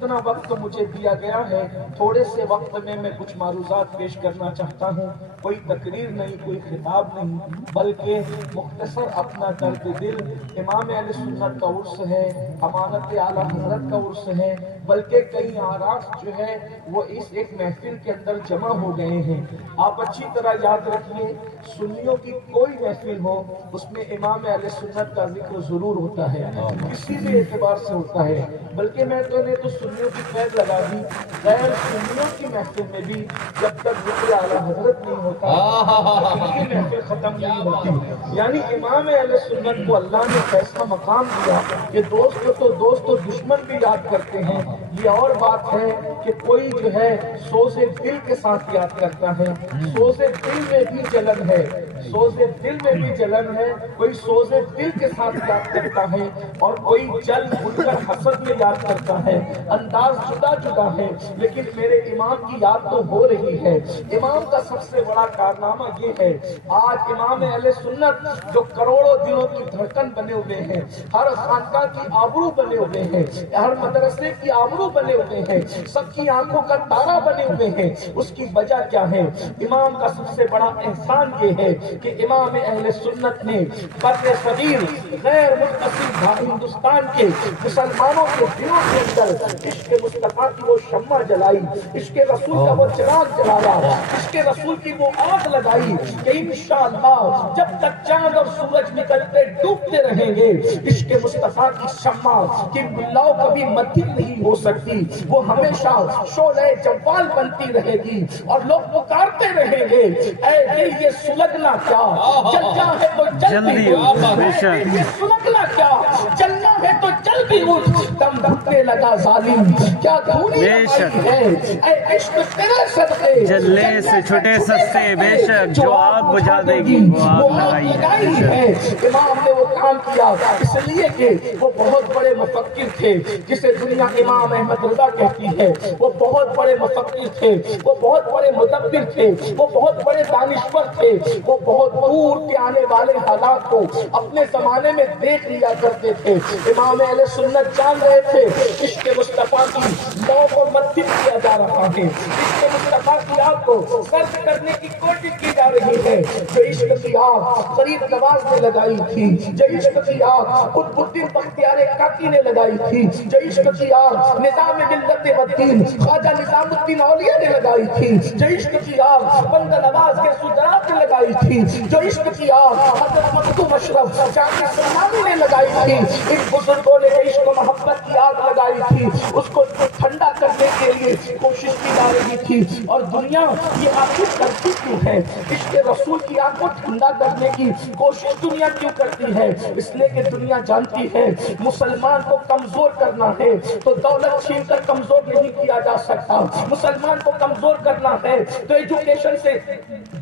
جتنا وقت مجھے دیا گیا ہے تھوڑے سے وقت میں کچھ معروضات پیش کرنا چاہتا ہوں. کوئی تقریر نہیں، کوئی خطاب نہیں، بلکہ مختصر اپنا درد دل. امام اہل سنت کا عرس ہے، امانت اعلیٰ حضرت کا عرس ہے، بلکہ کئی آراف جو ہے وہ اس ایک محفل کے اندر جمع ہو گئے ہیں. آپ اچھی طرح یاد رکھیے، سنیوں کی کوئی محفل ہو اس میں امام اہل سنت کا ذکر ضرور ہوتا ہے، کسی بھی اعتبار سے ہوتا ہے. بلکہ میں تو نے تو سنیوں کی قید لگا دی، غیر سنیوں کی محفل میں بھی جب تک ذکر اعلیٰ حضرت نہیں ہوتا ان کی محفل ختم نہیں ہوتی. یعنی امام اہل سنت کو اللہ نے ایسا مقام دیا کہ دوست تو دوست و دشمن بھی یاد کرتے ہیں. یہ اور بات ہے کہ کوئی جو ہے سوز دل کے ساتھ یاد کرتا ہے، سوز دل میں بھی جلن ہے، سوز دل میں بھی جلن ہے. کوئی سوز دل کے ساتھ یاد کرتا ہے اور کوئی جل بھول کر حسد میں یاد کرتا ہے. انداز جدا جدا ہے لیکن میرے امام کی یاد تو ہو رہی ہے. امام کا سب سے بڑا کارنامہ یہ ہے، آج امام اہل سنت جو کروڑوں دلوں کی دھڑکن بنے ہوئے ہیں، ہر خانقاہ کی آبرو بنے ہوئے ہیں، ہر مدرسے کی آبرو بنے ہوئے ہیں، سب کی آنکھوں کا تارا بنے ہوئے ہیں. اس کی وجہ کیا ہے؟ امام کا سب سے بڑا احسان یہ ہے کہ امام اہل سنت نے بر صغیر غیر متصل ہندوستان کے مسلمانوں کے دلوں کے اندر عشق مصطفیٰ کی وہ شمع جلائی، عشق رسول کا وہ چراغ جلایا، عشق رسول کی وہ آگ لگائی کہ انشاءاللہ جب تک چاند اور سورج نکلتے ڈوبتے رہیں گے عشق مصطفیٰ کی شمع کی ملاؤ کبھی مدد نہیں ہو سکتی. وہ ہمیشہ شعلہ جوال بنتی رہے گی اور لوگ پکارتے رہیں گے، اے دل یہ سلگنا کیا، جلنا ہے تو جلدی اٹھ، یہ سلگنا کیا، جلنا ہے تو جلدی اٹھ. دم دھکنے لگا ظالم کیا دھولی لگائی ہے، اے عشق تیرے صدقے جلنے سے چھٹے سستے، بے شک جو آگ بجھا دے گی وہ آگ لگائی ہے. امام نے وہ کام کیا اس لیے کہ وہ بہت بڑے مفکر تھے جسے دنیا امام احمد رضا کہتی ہے. وہ بہت بڑے مفکر تھے، وہ بہت بڑے مدبر تھے، وہ بہت بڑے دانشور تھے. وہ بہت دور کے آنے والے حالات کو اپنے زمانے میں دیکھ لیا کرتے تھے. امام اہل سنت جان رہے تھے عشق مصطفیٰ کی لو کو مدد کیا جا رہا ہے، عشق مصطفیٰ کی آگ کو سرد کرنے کی کوشش کی جا رہی ہے. جو عشق کی آگ فرید نواز نے لگائی تھی، جو عشق کی آگ قطب الدین بختیار کاکی نے لگائی تھی، جو عشق کی آگ نظام ملت والدین خواجہ نظام الدین اولیاء نے لگائی تھی، جو عشق کی آگ بند نواز کے سجرات نے لگائی تھی، جو عشق کی آگ حضرت مخدوم اشرف جامی سلمانی نے لگائی تھی. ان بزرگوں نے عشق و محبت کی آگ لگائی تھی، اس کو ٹھنڈا کرنے کے لیے کوشش کی جا رہی تھی. اور دنیا یہ آخر کرتی کیوں ہے؟ عشق رسول کی آگ کو ٹھنڈا کرنے کی کوشش دنیا کیوں کرتی ہے؟ اس لیے کہ دنیا جانتی ہے مسلمان کو کمزور کرنا ہے تو دولت چھین کر کمزور نہیں کیا جا سکتا. مسلمان کو کمزور کرنا ہے تو ایجوکیشن سے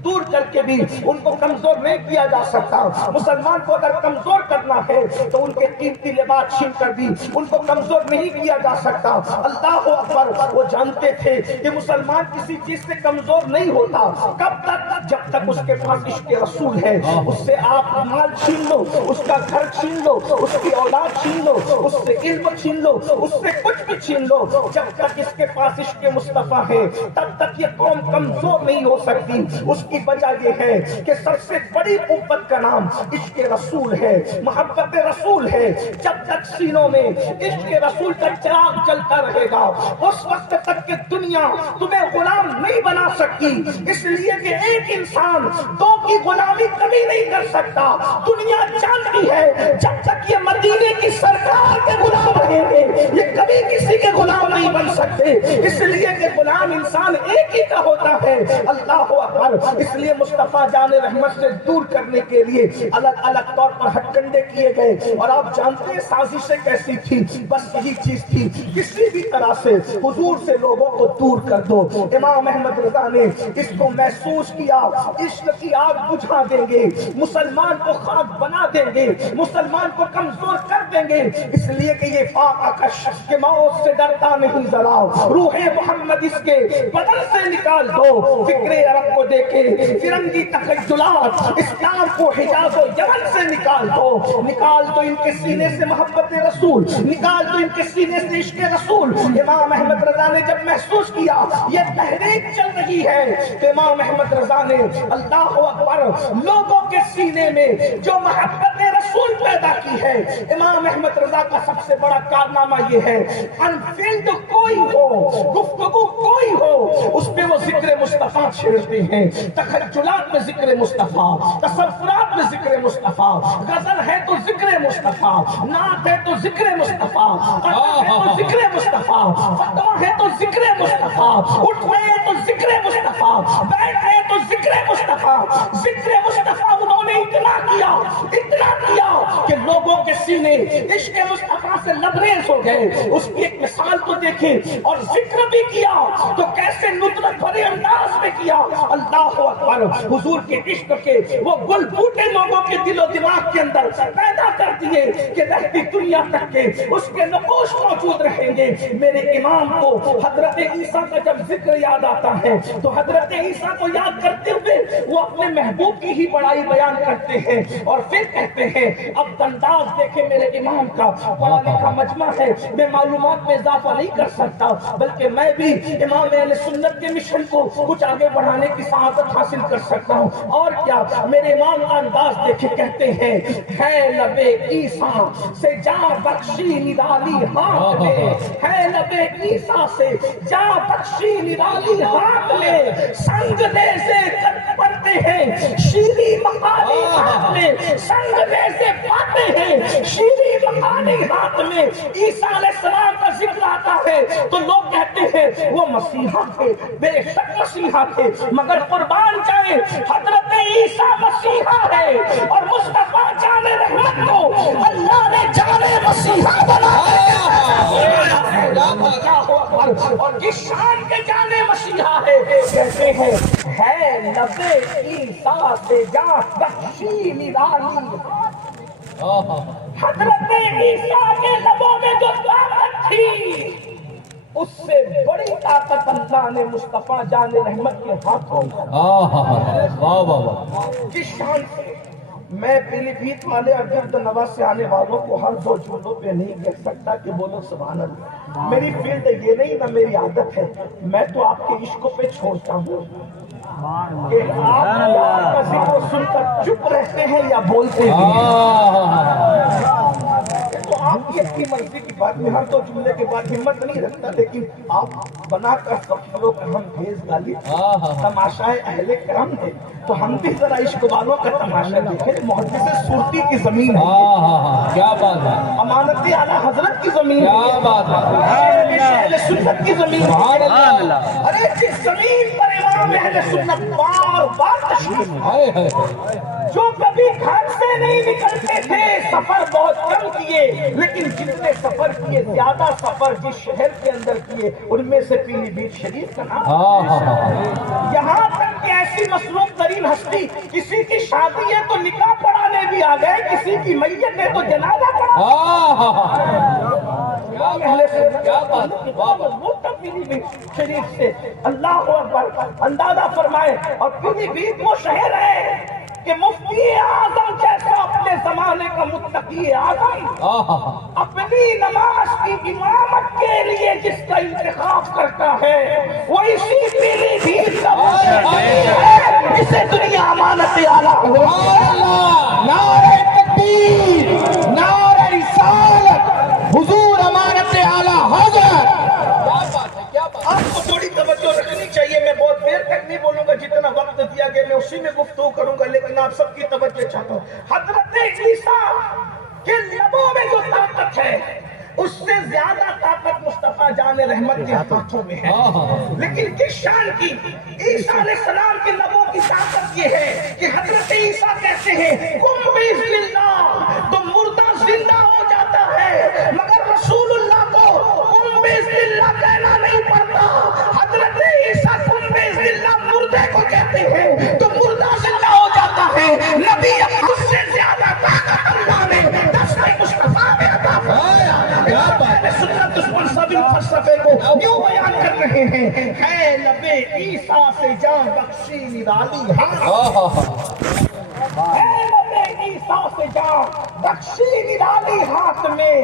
دور کر کے بھی ان کو کمزور نہیں کیا جا سکتا. مسلمان کو اگر کمزور کرنا ہے تو ان کے قیمتی لباس چھین کر بھی ان کو کمزور نہیں کیا جا سکتا. اللہ اکبر. وہ جانتے تھے کہ مسلمان کسی چیز سے کمزور نہیں ہوتا. کب تک؟ جب تک اس کے پاس عشق رسول ہے. اس سے آپ مال چھین لو، اس کا گھر چھین لو، اس کی اولاد چھین لو، اس سے علم چھین لو، اس سے کچھ بھی چھین لو، جب تک اس کے پاس عشق مصطفیٰ ہے تب تک یہ قوم کمزور نہیں ہو سکتی. اس کی وجہ یہ ہے کہ سب سے بڑی قوت کا نام عشق رسول ہے، محبت رسول ہے. جب تک سینوں میں عشق رسول کا چراغ چلتا رہے گا اس وقت تک کہ دنیا تمہیں غلام نہیں بنا سکتی. اس لیے کہ ایک انسان دو کی غلامی کبھی نہیں کر سکتا. دنیا جانتی ہے جب تک یہ مدینے کی سرکار کے غلام رہیں گے یہ کبھی کسی کے غلام نہیں بن سکتے. اس لیے کہ غلام انسان ایک ہی کا ہوتا ہے. اللہ اکبر. اس لیے مصطفیٰ جان رحمت سے دور کرنے کے لیے الگ الگ طور پر ہتھ کنڈے کیے گئے. اور آپ جانتے ہیں سازشیں کیسی تھی؟ بس یہی چیز تھی کسی بھی طرح سے حضور سے لوگوں کو دور کر دو. امام احمد رضا نے اس کو محسوس کیا. عشق کی آگ بجھا دیں گے، مسلمان کو خاک بنا دیں گے، مسلمان کو کمزور کر دیں گے. اس لیے کہ یہ پاک آکش کے موت سے ڈرتا نہیں ذرا، روح محمد اس کے بدن سے نکال دو. فکر عرب کو دیکھے فرنگی تک تخیلات، اسلام کو حجاز و یمن سے نکال دو، نکال دو ان کے سینے سے محبت رسول، نکال دو ان کے سینے سے عشق رسول۔ امام احمد رضا نے جب محسوس کیا یہ تحریک چل رہی ہے، تو امام احمد رضا نے اللہ اکبر لوگوں کے سینے میں جو محبت رسول پیدا کی ہے۔ امام احمد رضا کا سب سے بڑا کارنامہ یہ ہے، انفیلڈ کوئی ہو، گفتگو کوئی ہو، اس پہ وہ ذکر مصطفیٰ چھیڑتے ہیں۔ تخیلات میں ذکر مصطفیٰ، تصورات میں ذکر مصطفیٰ، غزل ہے تو ذکر مصطفیٰ، نعت ہے تو ذکر مصطفیٰ، قطع ہے تو ذکر مصطفیٰ، فتویٰ ہے تو ذکر مصطفیٰ، اٹھ رہے تو ذکر مصطفیٰ، بیٹھ رہے تو ذکر مصطفیٰ۔ ذکر مصطفیٰ انہوں نے اتنا کیا کہ لوگوں کے سینے عشق مصطفیٰ سے لبریز ہو گئے۔ اس کی ایک مثال تو دیکھیں، اور ذکر بھی کیا تو کیسے ندرت بھرے انداز میں کیا۔ اللہ اکبر، حضور کے عشق کے وہ گل بوٹے لوگوں کے دل و دماغ کے اندر پیدا کر دیے کہ رہتی دنیا تک کے اس کے نقوش موجود رہیں گے۔ میرے امام کو حضرت عیسیٰ کا جب ذکر یاد آتا ہے تو حضرت عیسیٰ کو یاد کرتے ہوئے وہ اپنے محبوب کی ہی بڑائی بیان کرتے ہیں، اور پھر کہتے ہیں اب انداز دیکھیں میرے امام کا، پڑھا لکھا مجمع ہے، میں معلومات میں اضافہ نہیں کر سکتا، بلکہ میں بھی امام اہل سنت کے مشن کو کچھ آگے بڑھانے کی سعادت حاصل کر سکتا ہوں۔ اور کیا میرے امام کا انداز دیکھیں، کہتے ہیں ہے لبے عیسیٰ سے جاں بخشی نرالی ہاتھ میں، ہے لبے عیسیٰ سے جاں بخشی نرالی ہاتھ میں، سنگ دیسے پڑھتے ہیں شیری مقالی ہاتھ میں، سنگ دیسے پاتے ہیں شیری مقالی ہاتھ میں۔ عیسیٰ علیہ السلام کا ذکر آتا ہے تو لوگ کہتے ہیں وہ مسیحا تھے، بے شک مسیحا تھے، مگر قربان جائیں حضرت عیسیٰ مسیحا ہے، اور مصطفیٰ جان رحمت کو اللہ نے جان مسیحا بنایا، اور جس شان کے جان مسیحا ہے کہتے ہیں ہے لبے عیسیٰ سے جاں بخشی نرالی۔ حضرت عیسیٰ کے لبوں میں جو طاقت تھی اس سے بڑی طاقت اللہ نے مصطفیٰ جان رحمت کے ہاتھوں جس شان سے میں پیلی بھیت والے اور گرد نواز سے آنے والوں کو ہر دو جملوں پہ نہیں کہہ سکتا کہ بولو سبحان اللہ۔ میری فیلڈ یہ نہیں نہ میری عادت ہے، میں تو آپ کے عشق پہ چھوڑتا ہوں کہ آپ کا ذکر سن کر چپ رہتے ہیں یا بولتے ہیں، تو آپ کی اپنی مرضی کی بات میں ہر دو جملے کے بعد ہمت نہیں رکھتا، لیکن آپ بنا کر سفروں کا ہم بھیج ڈالی تماشائے اہل کرم ہے، تو ہم بھی ذرا عشق والوں کا تماشا دیکھیں۔ محدث صورتی کی زمین ہے، کیا بات ہے، امانت اعلیٰ حضرت کی زمین ہے، کیا بات ہے، اہل سنت کی زمین ہے۔ ارے جس زمین پر امام اہل سنت بار بار تشریف لائے، جو کبھی گھر سے نہیں نکلتے تھے، سفر بہت کم کیے، لیکن جتنے سفر کیے زیادہ سفر جس شہر کے اندر کیے ان میں سے پیلی بھیت شریف کا نام ہے۔ یہاں تک کہ ایسی مصروف ترین ہستی، کسی کی شادی ہے تو نکاح پڑھانے بھی آ گئے، کسی کی میت ہے تو جنازہ شریف سے اللہ اکبر اندازہ فرمائے۔ اور پیلی بھیت وہ شہر ہے کہ مفتی اعظم جیسا اپنے زمانے کا متقی اعظم اپنی نماز کی امامت کے لیے جس کا انتخاب کرتا ہے وہ اسی پیلی بھیت کا ہے جسے دنیا امانت اعلیٰ نعرہ تکبیر، نعرہ رسالت، حضور امانت اعلیٰ حضرت۔ آپ کو تھوڑی توجہ رکھنی چاہیے، میں بہت دیر تک نہیں بولوں گا، جتنا وقت دیا گیا میں اسی میں گفتگو کروں گا، لیکن آپ سب کی توجہ چاہتا ہوں۔ حضرت عیسیٰ کے لبوں میں جو طاقت ہے اس سے زیادہ طاقت مصطفیٰ جان رحمت کے ہاتھوں میں ہے، لیکن کس شان کی؟ عیسیٰ علیہ السلام کے لبوں کی طاقت یہ ہے کہ حضرت عیسیٰ کہتے ہیں کم بِإِذْنِ اللَّهِ، تو مردہ زندہ ہو جاتا ہے، مگر رسول اللہ کو کم بِإِذْنِ اللَّهِ کہنا نہیں پڑتا۔ حضرت عیسیٰ کم بِإِذْنِ اللَّهِ مردے کو کہتے ہیں تو مردہ زندہ ہو جاتا ہے۔ نبی اس سے زیادہ طاقت اللہ نے دست مصطفیٰ میں عطا فرمایا۔ سنت دشمن سب فلسفے کو یوں بیان کر رہے ہیں ہیں ہے لبے عیسیٰ سے جان بخشی نرالی عیسیٰ سے جان بخشی نرالی ہاتھ میں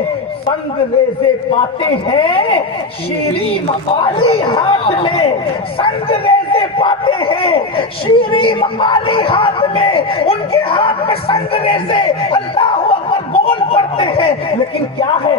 سنگ ریزے پاتے ہیں شیریں مقالی ہاتھ میں سنگ ریزے پاتے ہیں شیریں مقالی ہاتھ میں ان کے ہاتھ میں سنگ ریزے اللہ اکبر بول پڑتے ہیں لیکن کیا ہے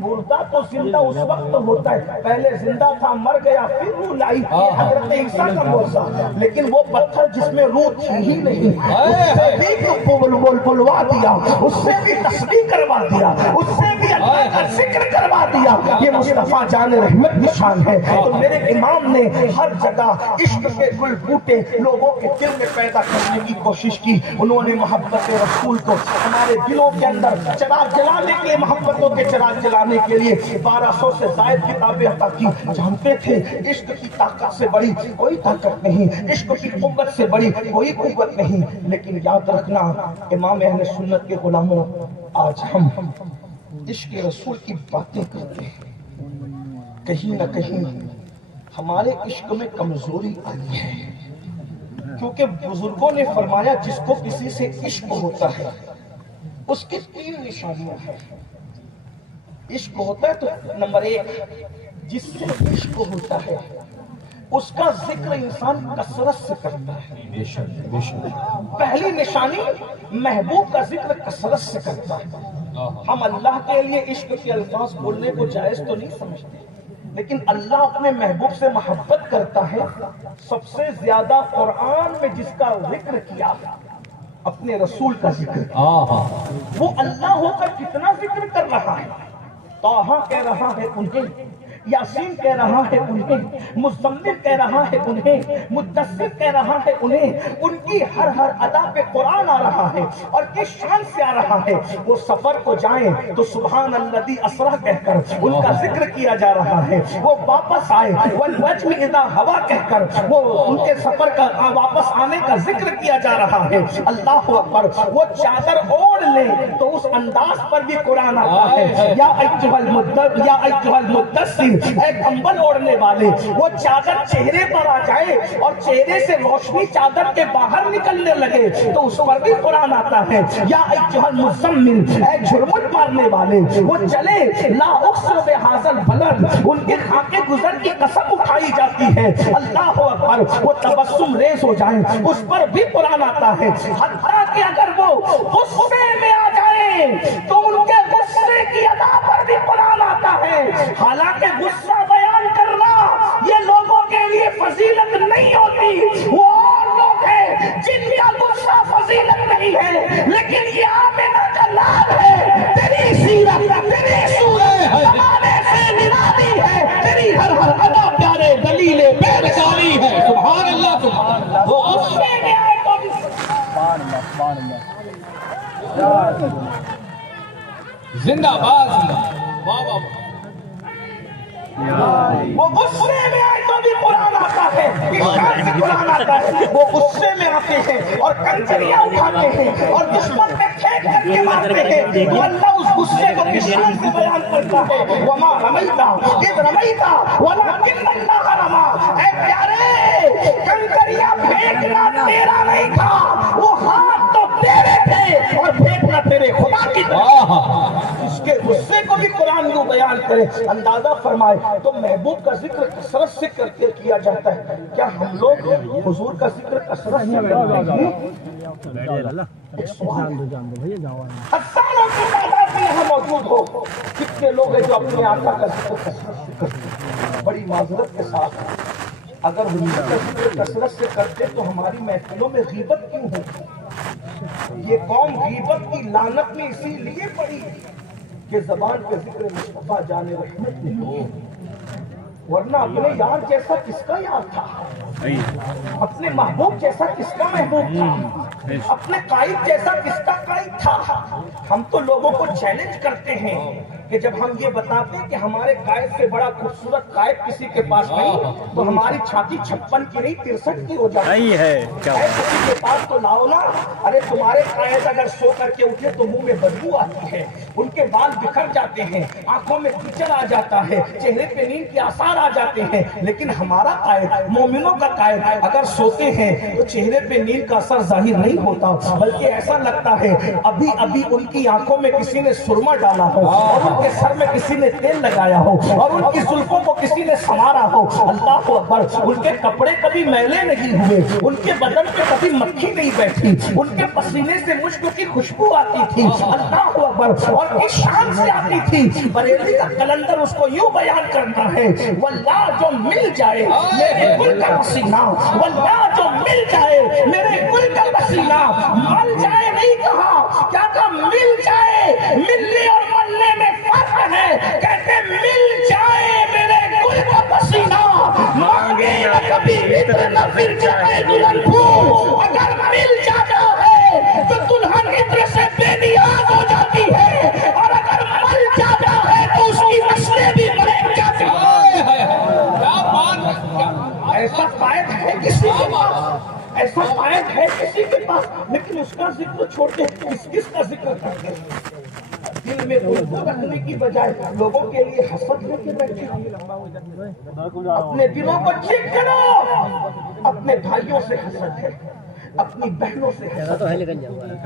مردہ تو زندہ اس وقت ہوتا ہے پہلے زندہ تھا مر گیا پھر روح لائی حضرت عیسیٰ کا موضوع لیکن وہ پتھر جس میں روح تھی ہی نہیں اس سے بھی بلوا دیا اس سے بھی تسبیح کروا دیا اس سے بھی اللہ کا ذکر کروا دیا یہ مصطفیٰ جان رحمت کی شان ہے تو میرے امام نے ہر جگہ عشق کے گل بوٹے لوگوں کے دل میں پیدا کرنے کی کوشش کی انہوں نے محبت رسول کو ہمارے دلوں کے اندر چراغ جلانے کے لیے محبتوں کے چراغ جلانے کے لیے 1200 سے زائد کتابیں عطا کی جانتے تھے عشق کی طاقت سے بڑی کوئی طاقت نہیں عشق کی قوت سے بڑی کوئی قوت نہیں لیکن یاد رکھنا امام اہل سنت کے غلاموں آج ہم عشق رسول کی باتیں کرتے ہیں کہیں نہ کہیں ہمارے عشق میں کمزوری آئی ہے کیونکہ بزرگوں نے فرمایا جس کو کسی سے عشق ہوتا ہے اس کی 3 نشانیاں ہیں عشق ہوتا ہے تو نمبر 1 جس سے عشق ہوتا ہے اس کا ذکر انسان کثرت سے کرتا ہے پہلی نشانی محبوب کا ذکر کثرت سے کرتا ہے ہم اللہ کے لیے عشق کے الفاظ بولنے کو جائز تو نہیں سمجھتے لیکن اللہ اپنے محبوب سے محبت کرتا ہے سب سے زیادہ قرآن میں جس کا ذکر کیا اپنے رسول کا ذکر وہ اللہ ہو کر کتنا ذکر کر رہا ہے طٰہٰ کہہ رہا ہے انہیں یاسین کہہ رہا ہے انہیں مزمل کہہ رہا ہے انہیں مدثر کہہ رہا ہے انہیں ان کی ہر ادا پہ قرآن آ رہا ہے اور کس شان سے آ رہا ہے وہ سفر کو جائیں تو سبحان الذی اسریٰ کہہ کر ان کا ذکر کیا جا رہا ہے وہ واپس آئے والنجم اذا ہوا کہہ کر وہ ان کے سفر کا واپس آنے کا ذکر کیا جا رہا ہے اللہ اکبر وہ چادر اوڑھ لے تو اس انداز پر بھی قرآن آتا ہے یا ایھا المدثر اے کمبل اوڑھنے والے وہ چادر چہرے پر آ جائے اور چہرے سے روشنی چادر کے باہر نکلنے لگے تو اس پر بھی قرآن آتا ہے یا ایھا المزمل اے جھرمٹ مارنے والے وہ چلے لا اقسم بھاذا البلد ان کے خاکے گزر کی قسم اٹھائی جاتی ہے اللہ اکبر وہ تبسم ریز ہو جائیں اس پر بھی قرآن آتا ہے حتیٰ کہ اگر وہ غصے میں آ جائیں تو ان کے غصے کی ادا پر بھی قرآن آتا ہے حالانکہ غصہ بیان کرنا یہ لوگوں کے لیے فضیلت نہیں ہوتی وہ اور لوگ ہیں جن کا غصہ فضیلت نہیں ہے لیکن یہ آمنہ کا لال ہے تیری سیرت تیری صورت زمانے سے نرالی ہے تیری ہر ادا پیارے دلیل بے مثالی ہے سبحان اللہ سبحان اللہ وہ غصے میں آئے تو زندہ باد بابا وہ غصے میں آئے تو بھی قرآن آتا ہے اشارے سے قرآن آتا ہے وہ غصے میں آتے ہیں اور کنکریاں اٹھاتے ہیں اور دشمن پہ کھینچ کر کے مارتے ہیں تو اللہ اس غصے کو اشارے سے بیان کرتا ہے وما رمیت اذ رمیت ولکن اللہ رمی اے پیارے کنکریاں پھینکنا تیرا نہیں تھا وہ ہاتھ تو تیرے تھے اور پھینکنا تیرے خدا کی طرف اس کے غصے کو بھی قرآن کو بیان کرے اندازہ فرمائے تو محبوب کا ذکر کثرت سے کرتے کیا جاتا ہے کیا ہم لوگ حضور کا ذکر کثرت سے کرتے ہیں ہزاروں کی تعداد میں یہاں موجود ہو کتنے لوگ ہیں جو اپنے آقا کا ذکر کثرت سے کرتے ہیں بڑی معذرت کے ساتھ اگر حضور کا ذکر کثرت سے کرتے تو ہماری محفلوں میں غیبت کیوں ہوتی یہ قوم غیبت کی لعنت میں اسی لیے پڑی کہ زبان پہ ذکر مصطفیٰ جان رحمت نہیں ہو ورنہ اپنے یار جیسا کس کا یار تھا اپنے محبوب جیسا کس کا محبوب تھا اپنے قائد جیسا کس کا قائد تھا ہم تو لوگوں کو چیلنج کرتے ہیں کہ جب ہم یہ بتاتے ہیں کہ ہمارے قائد سے بڑا خوبصورت قائد کسی کے پاس نہیں تو ہماری چھاتی 56 کی نہیں 63 کی ہو جاتی صحیح ہے کیا کسی کے پاس تو لاؤ نا. ارے تمہارے قائد اگر سو کر کے اٹھے تو منہ میں بدبو آتی ہے, ان کے بال بکھر جاتے ہیں, آنکھوں میں کیچڑ آ جاتا ہے, چہرے پہ نیند کے آثار آ جاتے ہیں. لیکن ہمارا قائد, مومنوں کا قائد اگر سوتے ہیں تو چہرے پہ نیند کا اثر ظاہر نہیں ہوتا, بلکہ ایسا لگتا ہے ابھی ابھی ان کی آنکھوں میں کسی نے سرما ڈالا ہو, اور ان کے سر میں کسی نے تیل لگایا ہو, اور ان کی زلفوں کو کسی نے سنوارا ہو. اللہ اکبر. ان کے کپڑے کبھی میلے نہیں ہوئے, ان کے بدن پہ کبھی مکھی نہیں بیٹھی, ان کے پسینے سے مشک کی خوشبو آتی تھی. اللہ اکبر. اور اس شان سے آتی تھی. بریلی کا کلندر اس کو یوں بیان کرتا ہے, واللہ جو مل جائے میرے گل کا پسینہ, واللہ جو مل جائے میرے گل کا پسینہ, مل جائے نہیں کہا, کیا کہا مل جائے. ملنے اور ملنے میں فرق ہے. کہتے مل جائے میرے گل کا پسینہ, مانگے نہ کبھی عطر نہ پھر جائے دلہن پھول. اگر مل جاتا ہے تو دلہن عطر سے بے نیاز ہو جاتی ہے, اور اگر مل جاتا ہے تو اس کی نسلیں بھی بریک جاتی ہیں. کیا بات ہے. ایسا قائد ہے کسی کے پاس, ایسا قائد ہے کسی کے پاس, لیکن اس کا ذکر چھوڑ کے کس کا ذکر کرتے ہیں. دل میں الفت رکھنے کی بجائے لوگوں کے لیے حسد لے کے بیٹھے. اپنے دلوں کو چیک کرو. اپنے بھائیوں سے حسد ہے, اپنی بہنوں سے حسد ہے,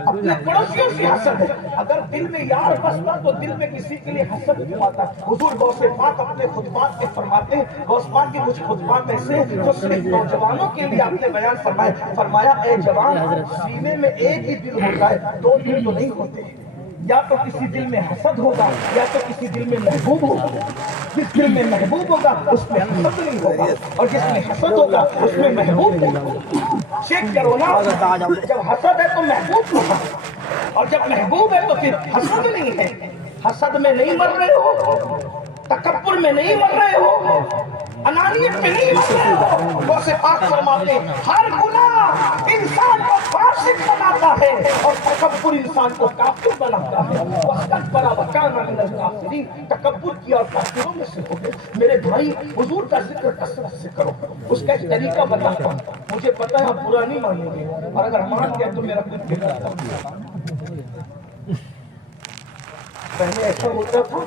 اپنے پڑوسیوں سے حسد ہے. اگر دل میں یار بستا تو دل میں کسی کے لیے حسد کیوں آتا. حضور غوث پاک اپنے خطبات میں فرماتے ہیں, غوث پاک کے کچھ خطبات ایسے جو صرف نوجوانوں کے لیے آپ نے بیان فرمایا, اے جوان سینے میں ایک ہی دل ہوتا ہے, دو دل تو نہیں ہوتے. یا تو کسی دل میں حسد ہوگا یا تو کسی دل میں محبوب ہوگا. جس دل میں محبوب ہوگا اس میں حسد نہیں ہوگا, اور جس میں حسد ہوگا اس میں محبوب نہیں ہوگا. چیک کرو نا, جب حسد ہے تو محبوب ہوگا, اور جب محبوب ہے تو پھر حسد نہیں ہے. حسد میں نہیں مر رہے ہو, تکبر میں نہیں مر رہے ہو, انانیت میں نہیں مر رہے ہو. غوث پاک فرماتے ہیں ہر گناہ انسان کو فاسق بناتا ہے اور تکبر انسان کو کافر بناتا ہے. واستكبر وكان من الكافرين. تکبر کیا اور کافروں میں سے ہو گئے. میرے بھائی حضور کا ذکر کثرت سے کرو. اس کا ایک طریقہ بتاتا ہوں, مجھے پتا ہے آپ برا نہیں مانیں گے, اور اگر مان گیا تو میرا کچھ بگڑتا ہے. پہلے ایسا ہوتا تھا,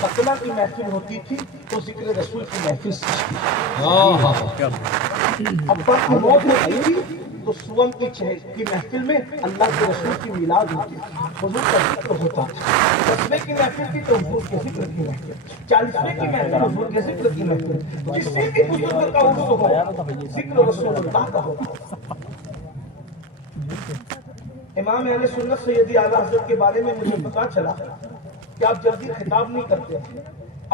ختنہ کی محفل ہوتی تھی تو ذکر رسول کی محفل سے, ابا کی موت ہوتی تھی تو سوم کی محفل میں اللہ کے رسول کی میلاد ہوتی تھی, حضور کا ذکر ہوتا تھا. 10ویں کی محفل تھی تو حضور کے ذکر کی محفل, 40ویں کی محفل حضور کے ذکر کی محفل, جس بھی بزرگ کا عرس ہو ذکر رسول اللہ کا ہوتا. امام اہل سنت سیدی اعلیٰ حضرت کے بارے میں مجھے پتا چلا کہ آپ جلدی خطاب نہیں کرتے.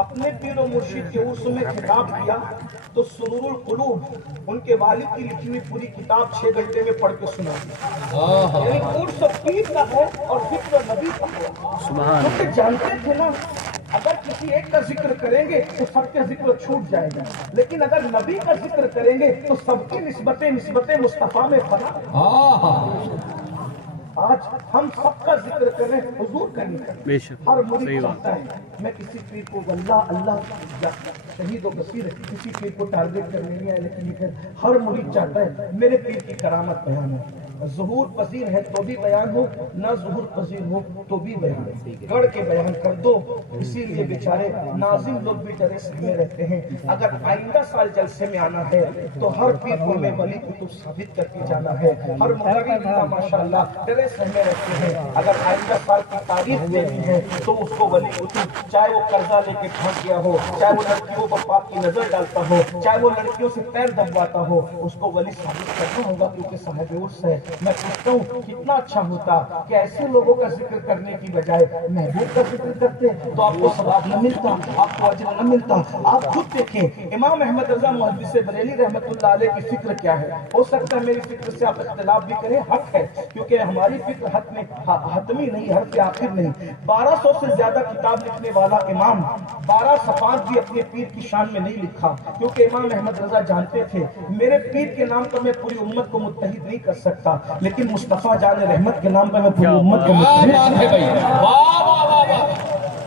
اپنے پیر و مرشد کے عرس میں خطاب کیا تو سرور القلوب ان کے والد کی لکھی ہوئی پوری کتاب 6 گھنٹے میں پڑھ کے سنا دی. یعنی عرس پیر کا ہے اور ذکر نبی کا ہے. کیونکہ جانتے تھے نا اگر کسی ایک کا ذکر کریں گے تو سب کے ذکر چھوٹ جائے گا, لیکن اگر نبی کا ذکر کریں گے تو سب کی نسبت مصطفیٰ میں فنا. آج ہم سب کا ذکر کر رہے ہیں, حضور کا نہیں کر رہے. ہر مرید چاہتا ہے میں کسی پیر کو اللہ شہید و بصیر کسی پیر کو ٹارگیٹ کرنے نہیں آئے, لیکن ہر مرید چاہتا ہے میرے پیر کی کرامت بیان ہو. ظہور پذیر ہے تو بھی بیان ہو, نہ ظہور پذیر ہو تو بھی بیان ہو. گڑھ کے بیان کر دو. اسی لیے بیچارے ناظم لوگ بھی ڈرے میں رہتے ہیں. اگر آئندہ سال جلسے میں آنا ہے تو ہر پیر کو میں ولی کتب ثابت کر کے جانا ہے. ہر مقرر ماشاءاللہ ڈرے میں رہتے ہیں. اگر آئندہ سال کی تاریخ دینی ہے تو اس کو ولی کتب, چاہے وہ قرضہ لے کے پھنس گیا ہو, چاہے وہ لڑکیوں کو پاپ کی نظر ڈالتا ہو, چاہے وہ لڑکیوں سے پیر دبواتا ہو, اس کو ولی ثابت کرنا ہوگا کیونکہ صاحب عرس ہے. میں پوچھتا ہوں کتنا اچھا ہوتا کہ ایسے لوگوں کا ذکر کرنے کی بجائے محبوب کا ذکر کرتے تو آپ کو ثواب نہ ملتا, آپ کو اجر نہ ملتا. آپ خود دیکھیں امام احمد رضا محدث بریلی رحمۃ اللہ علیہ کی فکر کیا ہے. ہو سکتا ہے میری فکر سے آپ اختلاف بھی کریں, حق ہے, کیونکہ ہماری فکر حق میں حتمی نہیں, حرف آخر نہیں. 1200 سے زیادہ کتاب لکھنے والا امام 12 صفحات بھی اپنے پیر کی شان میں نہیں لکھا, کیونکہ امام احمد رضا جانتے تھے میرے پیر کے نام پر میں پوری امت کو متحد نہیں کر سکتا, لیکن مصطفیٰ جان رحمت کے نام پر میں پوری امت کو متحد.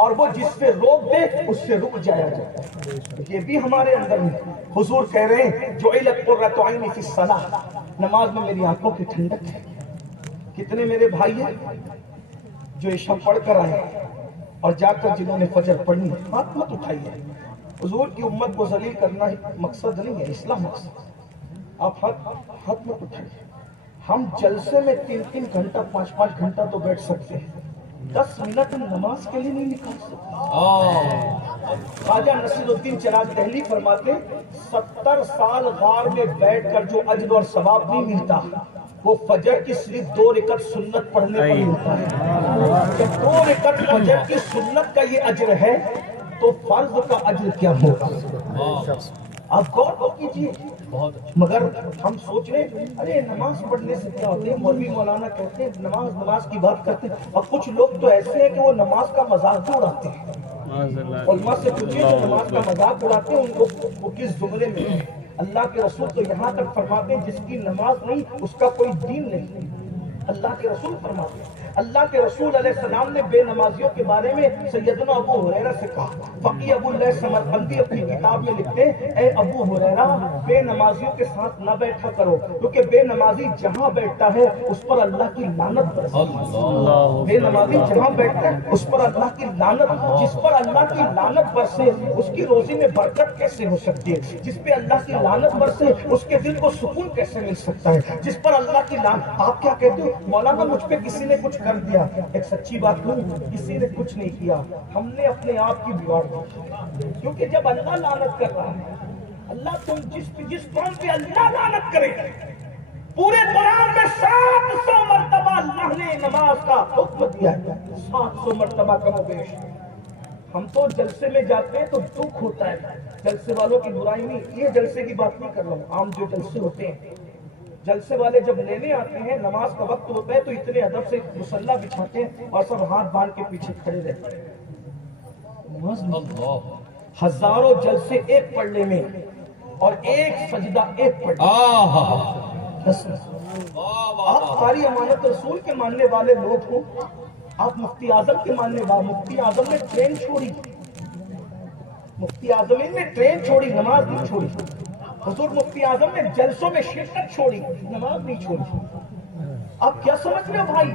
اور وہ جس پہ روک دے اس سے رک جایا جاتا ہے. یہ بھی ہمارے اندر ہے. حضور کہہ رہے ہیں جعلت قرۃ عینی فی الصلاۃ، نماز میں میری آنکھوں کی ٹھنڈک ہے. کتنے میرے بھائی ہیں جو عشاء پڑھ کر آئے اور جا کر جنہوں نے فجر پڑھنی، ہاتھ مت اٹھائیے. حضور کی امت کو ذلیل کرنا مقصد نہیں ہے، اصلاح مقصد. آپ ہاتھ مت اٹھائیے. ہم جلسے میں 3 گھنٹہ 5 گھنٹہ تو بیٹھ سکتے ہیں، 10 منٹ نماز کے لیے نہیں نکال سکتے. خواجہ نصیر الدین چراغ دہلی فرماتے 70 سال غار میں بیٹھ کر جو اجر اور ثواب نہیں ملتا وہ فجر کی صرف 2 رکعت سنت پڑھنے پر ملتا ہے. جب 2 رکعت فجر کی سنت کا یہ اجر ہے تو فرض کا اجر کیا ہوگا؟ آپ غور تو کیجیے. مگر ہم سوچ رہے ہیں ارے نماز پڑھنے سے کیا ہوتے ہیں، مولوی مولانا کہتے ہیں نماز کی بات کرتے ہیں، اور کچھ لوگ تو ایسے ہیں کہ وہ نماز کا مذاق بھی اڑاتے ہیں. علماء سے پوچھیے جو نماز کا مذاق اڑاتے ہیں ان کو وہ کس زمرے میں ہیں. اللہ کے رسول تو یہاں تک فرماتے ہیں جس کی نماز نہیں اس کا کوئی دین نہیں. اللہ کے رسول فرماتے ہیں. اللہ کے رسول علیہ السلام نے بے نمازیوں کے بارے میں سیدنا ابو ہریرہ سے کہا. فقی ابو اللہ سمرقندی اپنی کتاب میں لکھتے ہیں اے ابو ہریرہ بے نمازیوں کے ساتھ نہ بیٹھا کرو، کیونکہ بے نمازی جہاں بیٹھتا ہے اس پر اللہ کی لعنت برستی ہے. بے نمازی جہاں بیٹھتا ہے اس پر اللہ کی لعنت، جس پر اللہ کی لعنت برسے اس کی روزی میں برکت کیسے ہو سکتی ہے؟ جس پہ اللہ کی لعنت برسے اس کے دل کو سکون کیسے مل سکتا ہے؟ جس پر اللہ کی لعنت. آپ کیا کہتے ہو مولانا مجھ پہ کسی نے کچھ کر دیا؟ ایک سچی بات نہیں، کسی نے کچھ نہیں کیا، ہم نے اپنے آپ کی بگاڑ دی. کیونکہ جب اللہ لعنت کر رہا ہے، اللہ تم جس قوم پہ اللہ لعنت کرے، پورے قرآن میں 700 مرتبہ اللہ نے نماز کا حکم دیا ہے، 700 مرتبہ کم و بیش. ہم تو جلسے میں جاتے ہیں تو دکھ ہوتا ہے. جلسے والوں کی برائی نہیں، یہ جلسے کی بات نہیں کر رہا ہوں، عام جو جلسے ہوتے ہیں. جلسے والے جب لینے آتے ہیں نماز کا وقت ہوتا ہے تو اتنے ادب سے مصلی بچھاتے ہیں اور سب ہاتھ باندھ کے پیچھے کھڑے رہتے ہیں. ہزاروں جلسے ایک پڑھنے میں اور ایک سجدہ ایک پڑھنے. آپ قاری امانت رسول کے ماننے والے لوگ ہوں، آپ مفتی اعظم کے ماننے والے. مفتی اعظم نے ٹرین چھوڑی، مفتی اعظم نے ٹرین چھوڑی، نماز نہیں چھوڑی. حضور مفتی اعظم نے جلسوں میں شرکت چھوڑی، نماز نہیں چھوڑی. آپ کیا سمجھ رہے ہو بھائی؟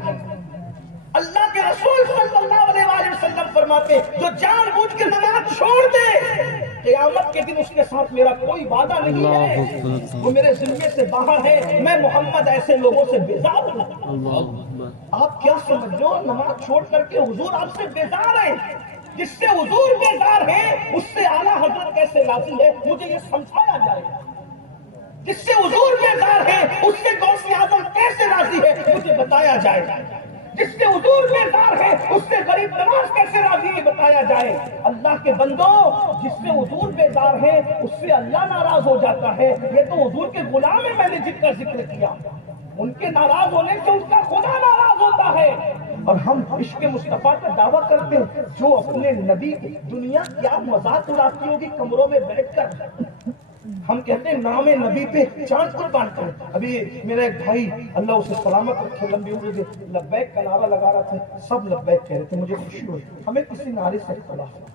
اللہ کے رسول صلی اللہ علیہ وآلہ وسلم فرماتے جو جان بوجھ کے نماز چھوڑ دے قیامت کے دن اس کے ساتھ میرا کوئی وعدہ نہیں ہے، وہ میرے ذمے سے باہر ہے. میں محمد ایسے لوگوں سے بیزار ہوں. آپ کیا سمجھ رہے ہو؟ نماز چھوڑ کر کے حضور آپ سے بیزار ہیں. جس سے حضور بیزار ہے اس سے اعلیٰ حضرت کیسے راضی ہے مجھے یہ سمجھایا جائے. جس سے حضور بیزار ہے اس سے غوث اعظم کیسے راضی ہے مجھے بتایا جائے. جس سے حضور بیزار ہے اس سے غریب نواز کیسے راضی ہے بتایا جائے. اللہ کے بندو جس سے حضور بیزار ہے اس سے اللہ ناراض ہو جاتا ہے. یہ تو حضور کے غلام ہیں، میں نے جن کا ذکر کیا، ان کے ناراض ہونے سے اس کا خدا ناراض ہوتا ہے. اور ہم عشق مصطفیٰ کا دعویٰ کرتے ہیں. جو اپنے نبی کی دنیا کیا مذاق اڑاتی ہوگی کمروں میں بیٹھ کر. ہم کہتے ہیں نام نبی پہ چاند قربان کریں. ابھی میرا ایک بھائی اللہ اسے سلامت رکھے لمبی عمر دے لبیک کا نعرہ لگا رہا تھا، سب لبیک کہہ رہے تھے، مجھے خوشی ہوئی. ہمیں کسی نعرے سے کھڑا ہو،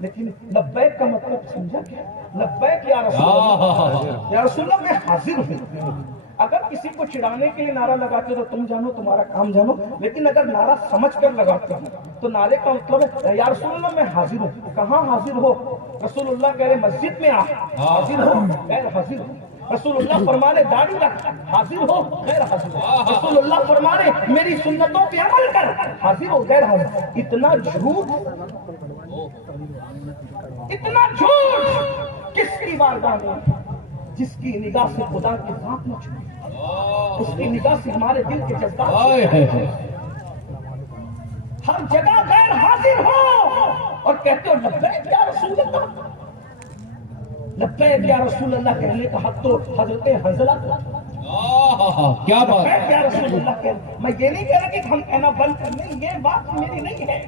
لیکن لبیک کا مطلب سمجھا کیا؟ لبیک یا رسول اللہ، یا رسول اللہ میں حاضر ہوں. اگر کسی کو چڑھانے کے لیے نعرہ لگاتے ہو تو تم جانو تمہارا کام جانو، لیکن اگر نعرہ سمجھ کر لگاتے ہو تو نعرے کا مطلب ہے یا رسول اللہ میں حاضر ہوں. کہاں حاضر ہو؟ رسول اللہ کہہ رہے مسجد میں آ، حاضر ہو غیر حاضر ہو. رسول اللہ فرمانے داڑھی رکھ، حاضر ہو غیر حاضر ہو. رسول اللہ فرمانے میری سنتوں پہ عمل کر، حاضر ہو غیر حاضر. اتنا جھوٹ، اتنا جھوٹ کس کی بارگاہ میں؟ جس کی نگاہ سے خدا کی ذات نہ چھوڑے، اس کی نگاہ سے ہمارے دل کے جذبات ہر جگہ غیر حاضر ہو اور کہتے ہو لبیک یا رسول اللہ. لبیک یا رسول اللہ کہنے کا حق تو حضرت حنظلہ کیا بات ہے یا رسول اللہ کہنے. میں یہ نہیں کہہ رہا کہ ہم کہنا بند کر لیں، یہ بات میری نہیں ہے.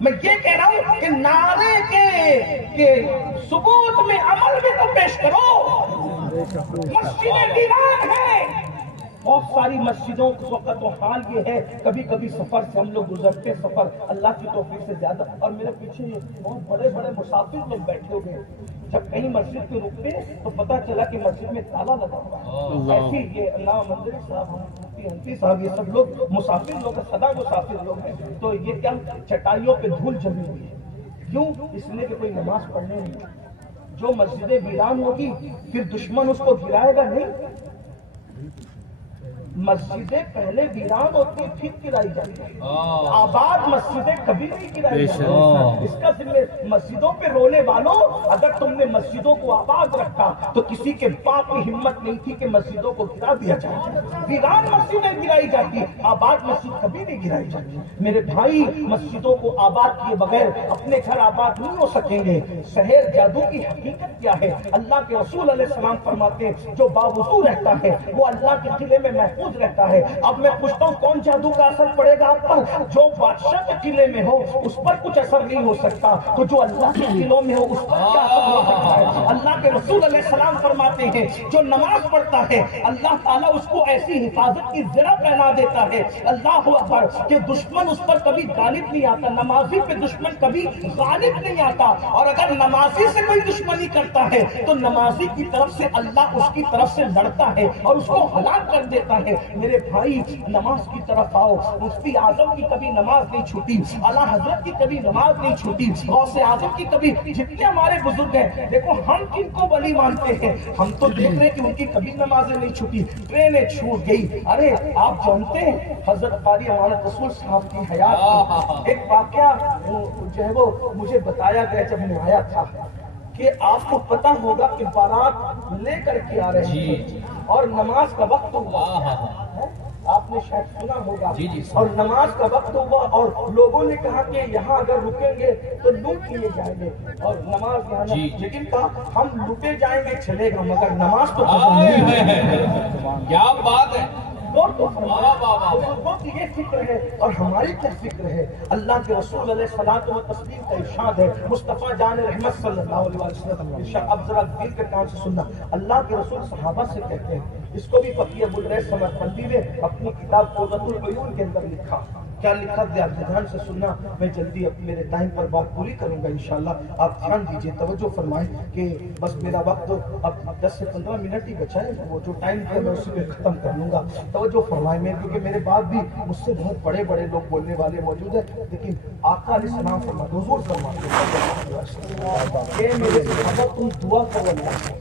میں یہ کہہ رہا ہوں کہ نعرے کے ثبوت میں عمل میں تو پیش کرو. مسجد دیوان ہے، بہت ساری مسجدوں اس وقت تو حال یہ ہے، کبھی کبھی سفر سے ہم لوگ گزرتے، سفر اللہ کی توفیق سے زیادہ، اور میرے پیچھے بہت بڑے بڑے مسافر لوگ بیٹھے ہوئے ہیں، جب کہیں مسجد پہ رکتے تو پتہ چلا کہ مسجد میں تالا لگا ہوا ہے۔ ایسی یہ علامہ منظری صاحب، مفتی حنفی صاحب، یہ سب لوگ مسافر لوگ ہیں، سدا مسافر لوگ ہیں، تو یہ کیا چٹائیوں پہ دھول جمی ہوئی ہے، کیوں؟ اس لیے کہ کوئی نماز پڑھنے نہیں۔ جو مسجدیں ویران ہوگی پھر دشمن اس کو گرائے گا نہیں، مسجدیں پہلے ویران ہوتی پھر گرائی جاتی ہیں، آباد مسجدیں کبھی نہیں گرائی جاتی۔ اس کا ذمہ مسجدوں پہ رونے والوں، اگر تم نے مسجدوں کو آباد رکھا تو کسی کے باپ کی ہمت نہیں تھی کہ مسجدوں کو گرا دیا جائے۔ ویران مسجدیں گرائی جاتی، آباد مسجد کبھی نہیں گرائی جاتی۔ میرے بھائی، مسجدوں کو آباد کیے بغیر اپنے گھر آباد نہیں ہو سکیں گے۔ سحر جادو کی حقیقت کیا ہے؟ اللہ کے رسول علیہ السلام فرماتے ہیں جو باوضو رہتا ہے وہ اللہ کے قلعے میں محفوظ رہتا ہے۔ اب میں پوچھتا ہوں کون جادو کا اثر پڑے گا آپ پر؟ جو بادشاہ کے قلعے میں ہو اس پر کچھ اثر نہیں ہو سکتا، تو جو اللہ کے قلعوں میں ہو اس پر کیا اثر ہو سکتا ہے؟ اللہ کے رسول علیہ السلام فرماتے ہیں جو نماز پڑھتا ہے اللہ تعالیٰ اس کو ایسی حفاظت کی زرہ پہنا دیتا ہے، اللہ اکبر، کہ دشمن اس پر کبھی غالب نہیں آتا۔ نمازی پہ دشمن کبھی غالب نہیں آتا، اور اگر نمازی سے کوئی دشمنی کرتا ہے تو نمازی کی طرف سے اللہ اس کی طرف سے لڑتا ہے اور اس کو ہلاک کر دیتا ہے۔ میرے بھائی، نماز کی طرف آؤ۔ مفتی اعظم کی کبھی نماز نہیں چھوٹی، اعلیٰ حضرت کی کبھی نماز نہیں چھوٹی، غوث اعظم کی کبھی، جتنے ہمارے بزرگ ہیں، دیکھو ہم کن کو ولی مانتے ہیں، ہم تو دیکھ رہے کہ ان کی کبھی نمازیں نہیں چھوٹی، ٹرینیں چھوٹ گئی۔ ارے آپ جانتے ہیں حضرت قاری امانت رسول صاحب کی حیات میں ایک واقعہ جو ہے وہ مجھے بتایا گیا جب میں آیا تھا، کہ آپ کو پتہ ہوگا کہ بارات لے کر کے آ رہے ہیں اور نماز کا وقت ہوا، آپ نے شاید سنا ہوگا، اور نماز کا وقت ہوا اور لوگوں نے کہا کہ یہاں اگر رکیں گے تو لوٹ لیے جائیں گے اور نماز یہاں نہ، لیکن کہا ہم لوٹے جائیں گے چلے گا مگر نماز تو کیا بات ہے، بزرگوں کی یہ فکر ہے اور ہماری کیا فکر ہے؟ اللہ کے رسول علیہ الصلوۃ والتسلیم کا ارشاد ہے، مصطفیٰ جان رحمت صلی اللہ علیہ وسلم ارشاد، اب ذرا دل کے کان سے سننا، اللہ کے رسول صحابہ سے کہتے ہیں، اس کو بھی فقیہ ابوالریث سمرقندی نے اپنی کتاب قرۃ العیون کے اندر لکھا، کیا لکھا دیا دھیان سے سننا، میں جلدی میرے ٹائم پر بات پوری کروں گا انشاءاللہ، آپ دھیان دیجئے، توجہ فرمائیں کہ بس میرا وقت اب 10 سے 15 منٹ ہی بچا ہے، وہ جو ٹائم ہے میں اسی پہ ختم کر لوں گا، توجہ فرمائیں میں، کیونکہ میرے بعد بھی مجھ سے بہت بڑے بڑے لوگ بولنے والے موجود ہیں، لیکن آقا علیہ السلام فرماتے، حضور فرماتے کہ میرے صحابہ تم دعا کرو اللہ سے،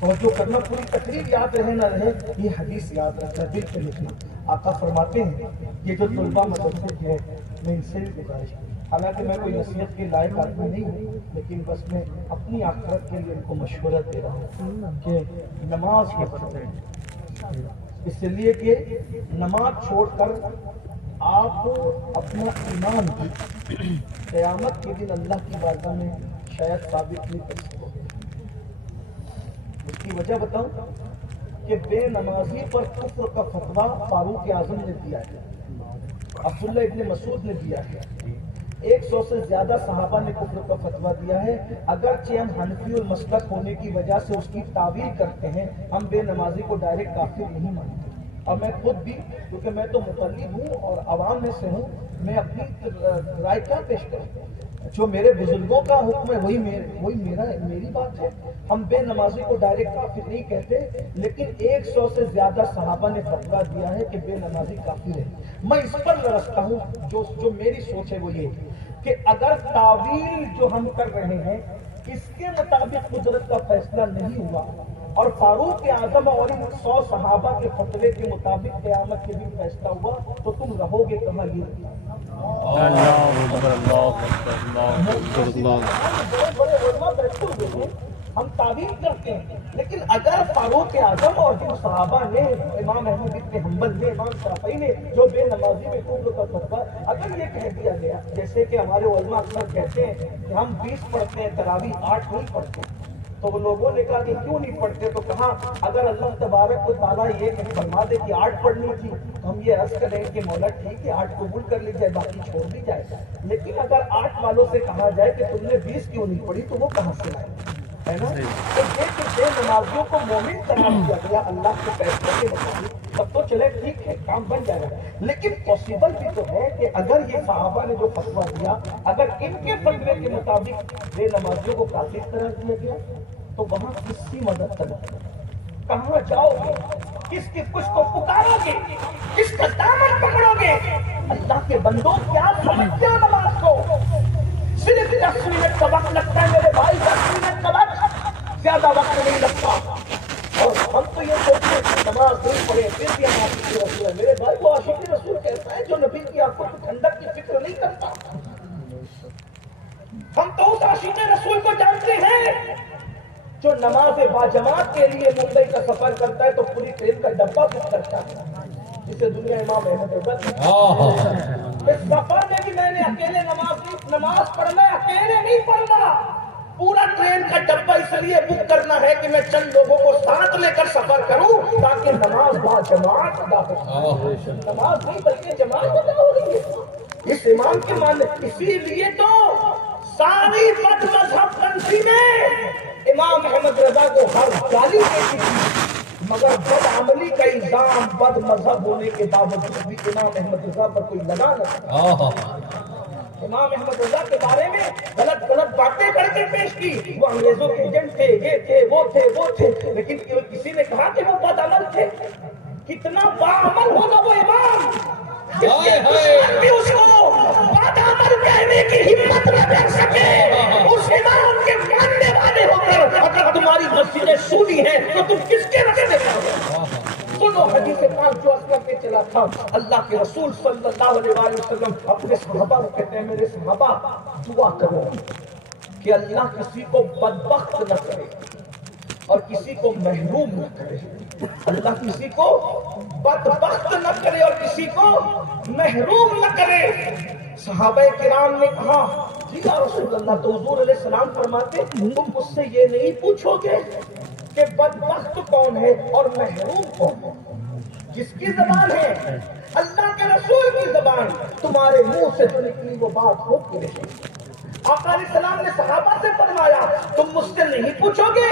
توجہ کرنا، پوری تقریر یاد رہے نہ رہے یہ حدیث یاد رکھنا، دل پہ لکھنا۔ آقا فرماتے ہیں یہ جو طلبہ مدرسے کے ہیں میں ان سے بھی گزارش، حالانکہ میں کوئی نصیحت کے لائق آدمی نہیں ہوں، لیکن بس میں اپنی آخرت کے لیے ان کو مشورہ دے رہا ہوں کہ نماز کو چھوڑیں، اس لیے کہ نماز چھوڑ کر آپ اپنا ایمان قیامت کے دن اللہ کی بارگاہ میں شاید ثابت نہیں کر سکو گے۔ اس کی وجہ بتاؤں کہ بے نمازی پر کفر کا فتویٰ فاروق اعظم نے دیا ہے، عبداللہ ابن مسعود نے دیا ہے، 100 سے زیادہ صحابہ نے کفر کا فتویٰ دیا ہے، اگرچہ ہم حنفی المسلک ہونے کی وجہ سے اس کی تعویل کرتے ہیں، ہم بے نمازی کو ڈائریکٹ کافر نہیں مانتے، اور میں خود بھی، کیونکہ میں تو مقلد ہوں اور عوام میں سے ہوں، میں اپنی رائے کیا پیش کروں، جو میرے بزرگوں کا حکم ہے وہی میری بات ہے، ہم بے نمازی کو ڈائریکٹ کافر نہیں کہتے، لیکن 100 سے زیادہ صحابہ نے فتویٰ دیا ہے کہ بے نمازی کافر ہے۔ میں اس پر لرزتا ہوں، جو میری سوچ ہے وہ یہ کہ اگر تعویل جو ہم کر رہے ہیں اس کے مطابق قدرت کا فیصلہ نہیں ہوا اور فاروق اعظم اور ان 100 صحابہ کے فتوے کے مطابق قیامت کے دن فیصلہ ہوا تو تم رہو گے کہاں؟ یہ ہم تعبیر کرتے ہیں، لیکن اگر فاروق اعظم اور جن صحابہ نے، امام احمد بن حنبل نے، امام شافعی نے، جو بے نمازی میں کفر کا فتویٰ، اگر یہ کہہ دیا گیا جیسے کہ ہمارے علماء اکثر کہتے ہیں کہ ہم 20 پڑھتے ہیں تراویح 8 نہیں پڑھتے، تو وہ لوگوں نے کہا کہ کیوں نہیں پڑھتے، تو کہا اگر اللہ تبارک و تعالیٰ یہ فرما دے کہ 8 پڑھنی تھی تو ہم یہ عرض کریں کہ مولا ٹھیک ہے 8 قبول کر لی جائے باقی چھوڑ دی جائے، لیکن اگر 8 والوں سے کہا جائے کہ تم نے 20 کیوں نہیں پڑھی تو وہ کہاں سے لائے؟ ہے نا؟ تو یہ کہ بے نمازیوں کو مومن قرار دیا گیا اللہ کے فیصلے کے مطابق، تب تو چلے ٹھیک ہے، کام بن جائے گا. لیکن پاسبل بھی تو ہے کہ اگر یہ صحابہ نے جو فتویٰ دیا، اگر ان کے فتوے کے مطابق بے نمازیوں کو کافر قرار دیا گیا، تو وہاں کس کی مدد کرو گے؟ کہاں جاؤ گے؟ کس کو پکارو گے؟ کس کا دامن پکڑو گے؟ اللہ کے بندوں کیا سمجھتے ہو نماز کو؟ صرف 10 منٹ کا وقت لگتا ہے میرے بھائی، 10 منٹ کا وقت، زیادہ وقت نہیں لگتا. اور ہم تو یہ سوچتے ہیں کہ نماز نہیں پڑھے پھر بھی ہم عاشق رسول ہے. میرے بھائی وہ عاشق رسول کہتا ہے جو نبی کی آنکھوں کی ٹھنڈک کی فکر نہیں کرتا. ہم تو اس عاشق رسول کو جانتے ہیں جو نماز باجماعت کے لیے ممبئی کا سفر کرتا ہے تو پوری ٹرین کا ڈبہ بک کرتا ہے، جسے دنیا امام احمد رضا. اس سفر میں بھی میں نے اکیلے نماز پڑھنا ہے، اکیلے نہیں پڑھنا، پورا ٹرین کا ڈبہ اس لیے بک کرنا ہے کہ میں چند لوگوں کو ساتھ لے کر سفر کروں تاکہ نماز باجماعت ادا ہو. نماز نہیں بلکہ جماعت ادا ہو رہی ہے اس امام کے ماننے. اسی لیے تو ساری بد مذہب تنظیمیں امام احمد رضا کو ہر گالی دیتی تھی، مگر بد عملی کا الزام بد مذہب ہونے کے باوجود بھی امام احمد رضا پر کوئی لگا نہ سکتا. امام احمد رضا کے بارے میں غلط باتیں کر کے پیش کی، وہ انگریزوں کے ایجنٹ تھے، یہ تھے، وہ تھے، لیکن کسی نے کہا کہ وہ بد عمل تھے. کتنا باعمل ہوگا وہ امام، جس کے دشمن بھی اس کو بد عمل کہنے کی ہمت نہ کر سکے. اس امام کے ماننے والے ہو کر اگر تمہاری مسجدیں سونی ہیں تو تم کس کے رکھنے کا؟ سنو حدیث پاک جو اثر کے چلا تھا. اللہ کے رسول صلی اللہ علیہ وآلہ وسلم اپنے صحابہ کو کہتے ہیں میرے صحابہ دعا کرو کہ اللہ کسی کو بدبخت نہ کرے اور کسی کو محروم نہ کرے. اللہ کسی کو بدبخت نہ کرے اور کسی کو محروم نہ کرے. صحابہ کرام نے کہا جی یا رسول اللہ. تو حضور علیہ السلام فرماتے تم مجھ سے یہ نہیں پوچھو گے کہ بدبخت کون ہے اور محروم کون ہے. جس کی زبان ہے اللہ کے رسول کی زبان، تمہارے منہ سے جو نکلی وہ بات ہوتی رہے. آقا علیہ السلام نے صحابہ سے فرمایا تم مجھ سے نہیں پوچھو گے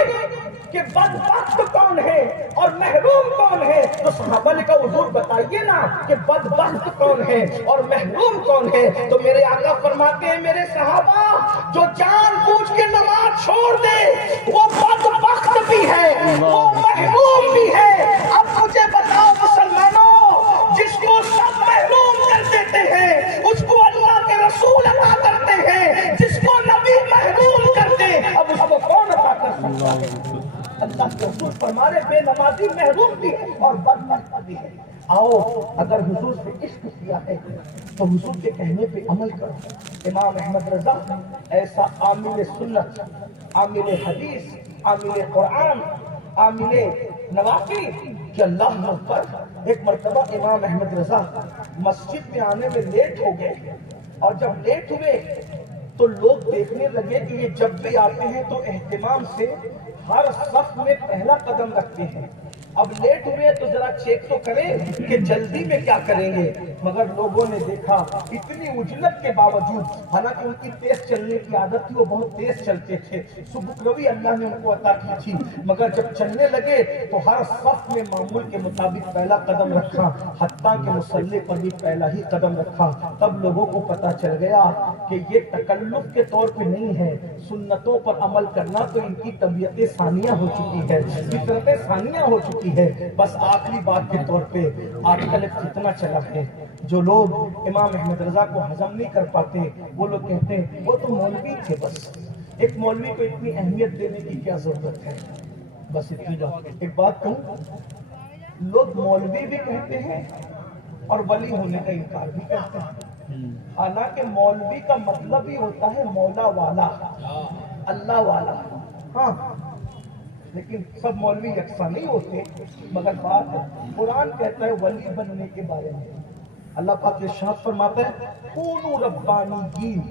کہ بدبخت کون ہے اور محروم کون ہے. تو صحابہ نے کہا حضور بتائیے نا کہ بدبخت کون ہے اور محروم کون ہے. تو میرے آقا فرماتے ہیں میرے صحابہ جو جان بوجھ کے نماز چھوڑ دے وہ بدبخت بھی ہے، وہ محروم بھی ہے. اب مجھے بتاؤ مسلمانوں، جس کو سب محروم کر دیتے ہیں اس کو اللہ کے رسول عطا کرتے ہیں، جس کو نبی محروم کرتے اب اس کو کون عطا کر سکتا ہے؟ اللہ کے رسول فرمانے بے نمازی محروم بھی ہے اور بدبخت بھی ہے. آؤ اگر حضور سے عشق کیا ہے تو حضور کے کہنے پہ عمل کرو. امام احمد رضا ایسا عامل سنت، عامل حدیث، عامل قرآن، عامل نوافل کہ اللہ اکبر. ایک مرتبہ امام احمد رضا مسجد میں آنے میں لیٹ ہو گئے اور جب لیٹ ہوئے تو لوگ دیکھنے لگے کہ یہ جب بھی آتے ہیں تو اہتمام سے ہر صف میں پہلا قدم رکھتے ہیں. اب لیٹ ہوئے تو ذرا چیک تو کریں کہ جلدی میں کیا کریں گے. مگر لوگوں نے دیکھا اتنی اجلت کے باوجود، حالانکہ ان کی تیز چلنے کی عادت تھی، وہ بہت تیز چلتے تھے، سبک روی اللہ نے ان کو عطا کی تھی، مگر جب چلنے لگے تو ہر صف میں معمول کے مطابق پہلا قدم رکھا، حتیٰ کہ مصلی پر بھی پہلا ہی قدم رکھا. تب لوگوں کو پتا چل گیا کہ یہ تکلف کے طور پہ نہیں ہے، سنتوں پر عمل کرنا تو ان کی طبیعت ثانیہ ہو چکی ہے، فطرت ثانیہ ہو چکی ہے. بس آخری بات کے طور پہ آج کل کتنا چلا ہے، جو لوگ امام احمد رضا کو ہضم نہیں کر پاتے وہ لوگ کہتے ہیں وہ تو مولوی تھے. بس ایک مولوی کو اتنی اہمیت دینے کی کیا ضرورت ہے؟ بس اتنی بات. ایک بات کہوں، لوگ مولوی بھی کہتے ہیں اور ولی ہونے کا انکار بھی کرتے ہیں. حالانکہ مولوی کا مطلب ہی ہوتا ہے مولا والا، اللہ والا. ہاں لیکن سب مولوی یکساں نہیں ہوتے. مگر بات قرآن کہتا ہے ولی بننے کے بارے میں. اللہ پاک ارشاد فرماتا ہے کونوا ربانیین،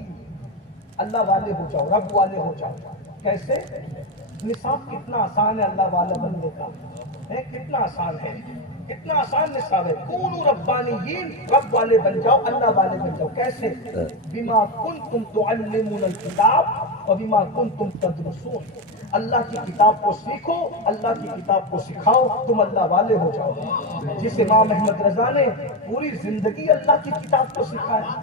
اللہ والے ہو جاؤ، رب والے ہو جاؤ. کیسے؟ نصاب کتنا آسان ہے اللہ والا بننے کا، کتنا آسان ہے، کتنا آسان نصاب ہے. کونوا ربانیین، رب والے بن جاؤ، اللہ والے بن جاؤ. کیسے؟ بما کنتم تعلمون الکتاب وبما کنتم تدرسون. اللہ کی کتاب کو سیکھو، اللہ کی کتاب کو سکھاؤ، تم اللہ والے ہو جاؤ۔ جس امام احمد رضا نے پوری زندگی اللہ کی کتاب کو سکھایا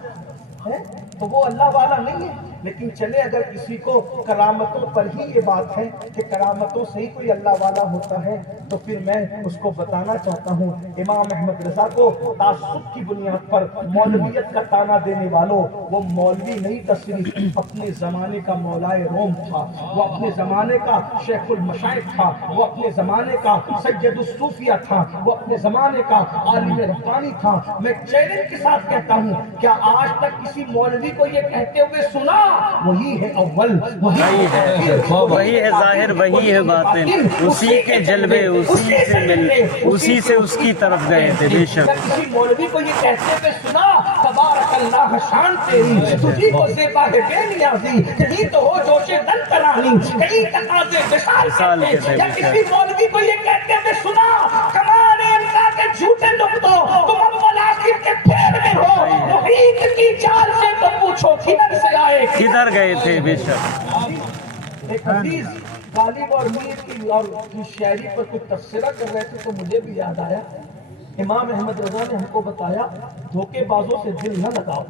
ہے تو وہ اللہ والا نہیں ہے۔ لیکن چلے اگر کسی کو کرامتوں پر ہی یہ بات ہے کہ کرامتوں سے ہی کوئی اللہ والا ہوتا ہے، تو پھر میں اس کو بتانا چاہتا ہوں امام احمد رضا کو تعصب کی بنیاد پر مولویت کا تانا دینے والوں، وہ مولوی نہیں تھا، صرف اپنے زمانے کا مولائے روم تھا، وہ اپنے زمانے کا شیخ المشائخ تھا، وہ اپنے زمانے کا سید الصوفیہ تھا، وہ اپنے زمانے کا عالم ربانی تھا۔ میں چیلنج کے ساتھ کہتا ہوں، کیا آج تک کسی مولوی کو یہ کہتے ہوئے سنا وہی ہے اول، وہی ہے ظاہر، وہی ہے باطن، اسی کے جلوے اسی سے مل، اسی سے اس کی طرف گئے تھے۔ بے شک کسی مولوی کو یہ کہتے ہوئے سنا تبارک اللہ شان تیری، تجھی کو زیبا ہے بے نیازی، کہیں تو ہو جوش دل ترانی، کہیں تقاضے وصال کہتے، یا کسی مولوی کو یہ کہتے ہوئے سنا کمال اللہ کے جھوٹے نقطوں تم اول آخر کے پھیر میں ہو، محیط کی چال سے تو پوچھو کدھر سے آئے، کدھر گئے تھے۔ بے شک ایک حدیث غالب اور میر کی اور کی شاعری پر کچھ تبصرہ کر رہے تھے تو مجھے بھی یاد آیا، امام احمد رضا نے ہم کو بتایا دھوکے بازوں سے دل نہ لگاؤ،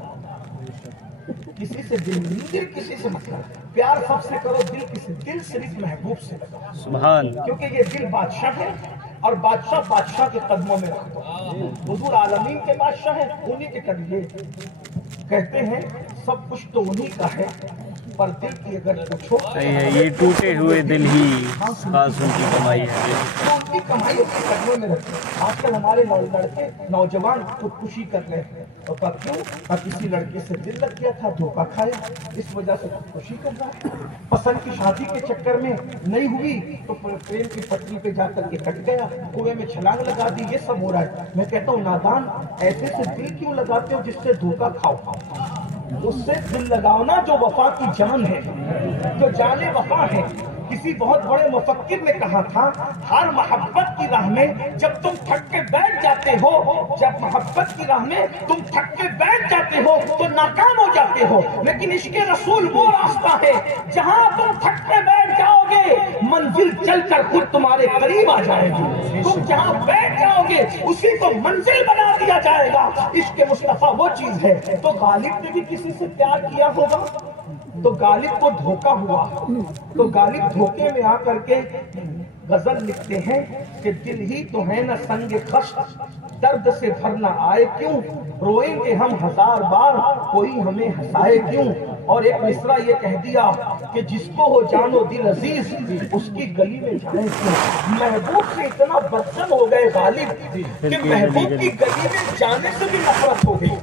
کسی سے دل نہیں، دل کسی سے مت لگاؤ، پیار سب سے کرو، دل کسی، دل صرف محبوب سے لگاؤ، سبحان، کیونکہ یہ دل بادشاہ ہے اور بادشاہ کے قدموں میں رکھ دو، حضور عالمین کے بادشاہ ہیں، انہی کے قریب کہتے ہیں سب کچھ تو انہی کا ہے، پر دل کی اگر پوچھو صحیح ہے، یہ ٹوٹے ہوئے دل ہی خاص ان کی کمائی ہے۔ تو ان کی کمائی اس کے قدموں میں رکھتے ہیں۔ آج کل ہمارے لڑکے نوجوان خودکشی کر رہے ہیں، اور تب کیوں؟ کسی لڑکے سے دل لگ گیا تھا، دھوکہ کھایا، اس وجہ سے خودکشی کر رہا ہے۔ پسند کی شادی کے چکر میں نہیں ہوئی تو ٹرین کی پٹری پہ جا کر کے کٹ گیا، کنویں میں چھلانگ لگا دی، یہ سب ہو رہا ہے۔ میں کہتا ہوں نادان، ایسے سے دل کیوں لگاتے ہو جس سے دھوکہ کھاؤ؟ اس سے دل لگاؤنا جو وفا کی جان ہے، جو جان وفا ہے۔ کسی بہت بڑے مفکر نے کہا تھا، ہر محبت کی راہ میں جب تم تھک کے بیٹھ جاتے ہو، جب محبت کی راہ میں تم تھک کے بیٹھ جاتے ہو تو ناکام ہو جاتے ہو، لیکن عشق رسول وہ راستہ ہے جہاں تم تھک کے بیٹھ جاؤ گے منزل چل کر خود تمہارے قریب آ جائے گی، تم جہاں بیٹھ جاؤ گے اسی کو منزل بنا دیا جائے گا۔ عشق مصطفیٰ وہ چیز ہے۔ تو غالب نے بھی کسی سے پیار کیا ہوگا تو غالب کو دھوکہ ہوا، تو غالب دھوکے میں آ کر کے غزل لکھتے ہیں کہ دل ہی تو ہے نا سنگ خشت، درد سے بھرنا آئے کیوں، روئیں گے ہم ہزار بار کوئی ہمیں ہنسائے کیوں۔ اور ایک مصرع یہ کہہ دیا کہ جس کو ہو جانو دل عزیز اس کی گلی میں جائیں کیوں۔ محبوب سے اتنا بدزن ہو گئے غالب کہ محبوب کی گلی میں جانے سے بھی نفرت ہو گئی۔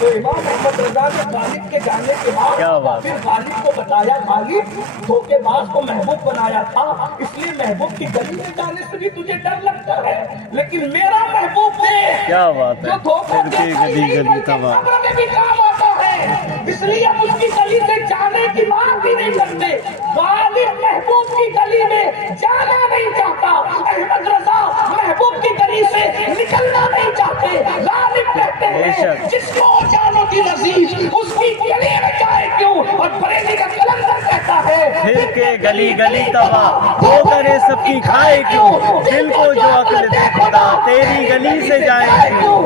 تو امام احمد رضا نے غالب کے جانے کے بعد پھر غالب کو بتایا، غالب دھوکے باز کو محبوب بنایا تھا، اس لیے محبوب کی گلی میں جانے سے بھی تجھے ڈر لگتا ہے، لیکن میرا محبوب ہے کیا بات ہے، جو دھوکہ پھر کے گلی گلی تباہ، قبر میں بھی کام آتا ہے، اس لیے ہم اس کی گلی سے جانے کی بات بھی نہیں کرتے۔ غالب محبوب کی گلی میں جانا نہیں چاہتا، احمد رضا محبوب کی گلی سے نکلنا نہیں چاہتے۔ غالب کہتے ہیں جس کو جانو دل عزیز اس کی گلی میں جائے کیوں، اور بریلی کا کلندر کہتا ہے پھر کے گلی گلی تباہ، وہ کرے سب کی کھائے کیوں، دل کو جو عقل دے خدا تیری گلی سے جائے کیوں،